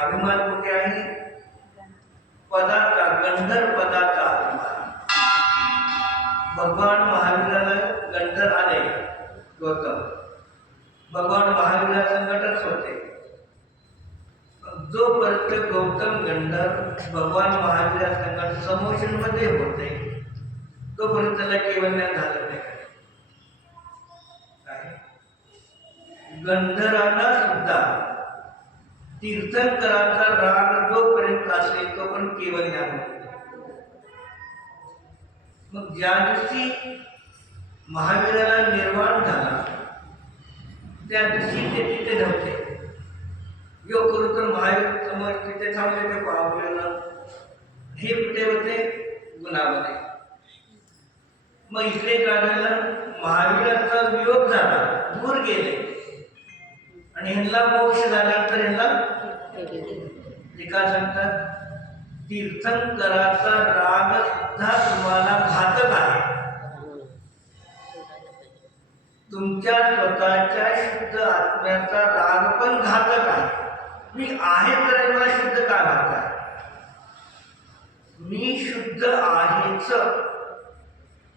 अभिमान कुठे आहे? पदाचा, गंधर पदाचा अभिमान. भगवान महावीराला गंधर आले. गौतम भगवान महावीरा संकटच होते. जोपर्यंत गौतम गंधर भगवान महावीरा संकट समोशन मध्ये होते तोपर्यंत त्याला केवळ ज्ञान झालं नाही. गंधर्वांना सुद्धा तीर्थंकराचा राग जोपर्यंत असेल तोपर्यंत केवळ ज्ञान होते. मग ज्या दिवशी महावीराला निर्वाण झाला त्या दिवशी ते तिथे नव्हते. योग करू तर महावीर समोर तिथे थांबले ते पावलेलं. हे कुठे होते? गुणामध्ये. मग इकडे काय झालं? महावीराचा वियोग झाला, दूर गेले आणि ह्यांना मोक्ष झाल्यानंतर ह्यांना ते काय सांगतात? तीर्थंकराचा राग सुद्धा तुम्हाला घातक आहे. तुमच्या स्वतःच्या शुद्ध आत्म्याचा राग पण घातक आहे. मी आहे तर मला शुद्ध काय म्हणताय? मी शुद्ध आहेच.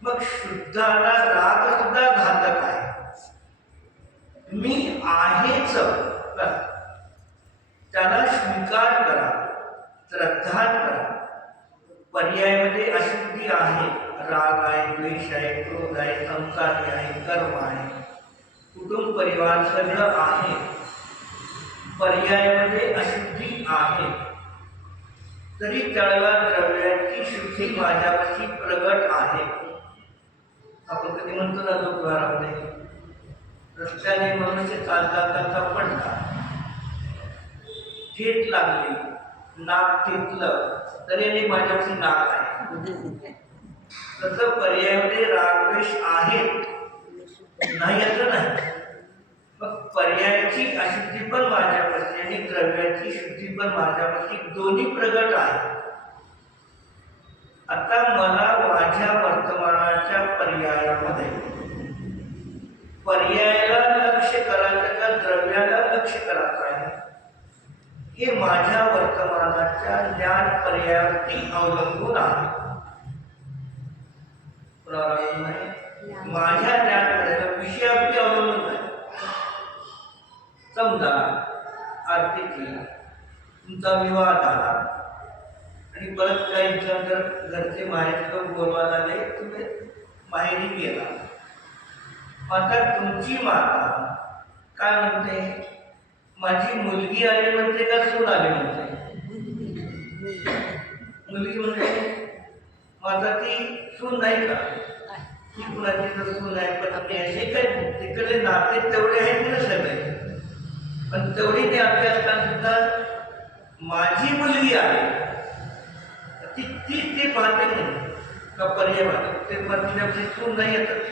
मग शुद्धाला राग सुद्धा घातक आहे. मी आहेच त्याला स्वीकार करा, श्रद्धा करा. पर्यायामध्ये अशुद्धी आहे, राग आहे, द्वेष आहे, क्रोध आहे, संसारी आहे, कर्म आहे, कुटुंब परिवार सगळं आहे. पर्यायामध्ये अशुद्धी आहे तरी त्याला द्रव्याची शुद्धी माझ्यापाशी प्रगट आहे. आपण कधी म्हणतो ना लोकवारामध्ये, रस्त्याने मनुष्य चालता चालता पडला, ठेच लागली, नाक ठेचलं तरी माझ्यापाशी नाक आहे. तसं पर्यायामध्ये रागद्वेष आहे नाही असं नाही. मग पर्यायाची अशुद्धी पण माझ्यापाशी आणि द्रव्याची शुद्धी पण माझ्यापाशी दोन्ही प्रगट आहे. आता मला माझ्या वर्तमानाच्या पर्यायामध्ये पर्यायाला लक्ष करायचं का द्रव्याला लक्ष करायचं आहे हे माझ्या वर्तमानाच्या ज्ञान पर्यायावरती अवलंबून आहे. माझ्या ज्ञान पर्यायाच्या विषयावरती अवलंबून आहे. समजा आरतीची तुमचा विवाह झाला आणि परत काही जर घरचे माहेर लोक बोलवायला आले, तुम्ही माहेरी गेला. आता तुमची माता काय म्हणते? माझी मुलगी आली म्हणते का सून आली म्हणते? मुलगी म्हणते. माता ती सून नाही का? ती कुणाची तर सून आहे, पण असे काय तिकडे नाते तेवढे आहेत ना सगळे, पण तेवढी ते आपल्या असताना सुद्धा माझी मुलगी आहे ती ती ते पाहते नाही का? पर्याय ते तिच्यापाशी सून नाही येतात.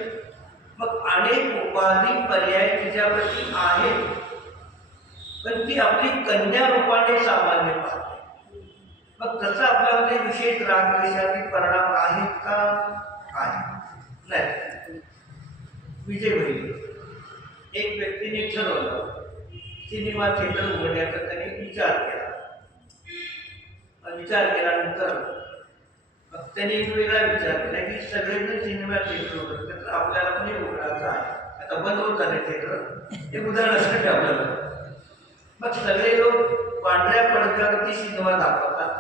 मग अनेक उपाधी पर्याय तिच्यापाशी आहेत, पण ती आपली कन्या रूपाने सामान्य पाहते. मग तसं आपल्यामध्ये विशेष रागद्वेषाचे परिणाम आहेत का? आहे नाही. विजय भाई एक व्यक्तीने ठरवलं सिनेमा थिएटर उघडण्याचा त्यांनी विचार केला. विचार केल्यानंतर त्यांनी एक वेगळा विचार केला की सगळेजण सिनेमा थिएटर उघडतात तर आपल्याला पण उघडायचं आहे. आता बंद होत झाले थिएटर, हे उदाहरणासाठी आपल्याला. मग सगळे लोक पांढऱ्या पडद्यावरती सिनेमा दाखवतात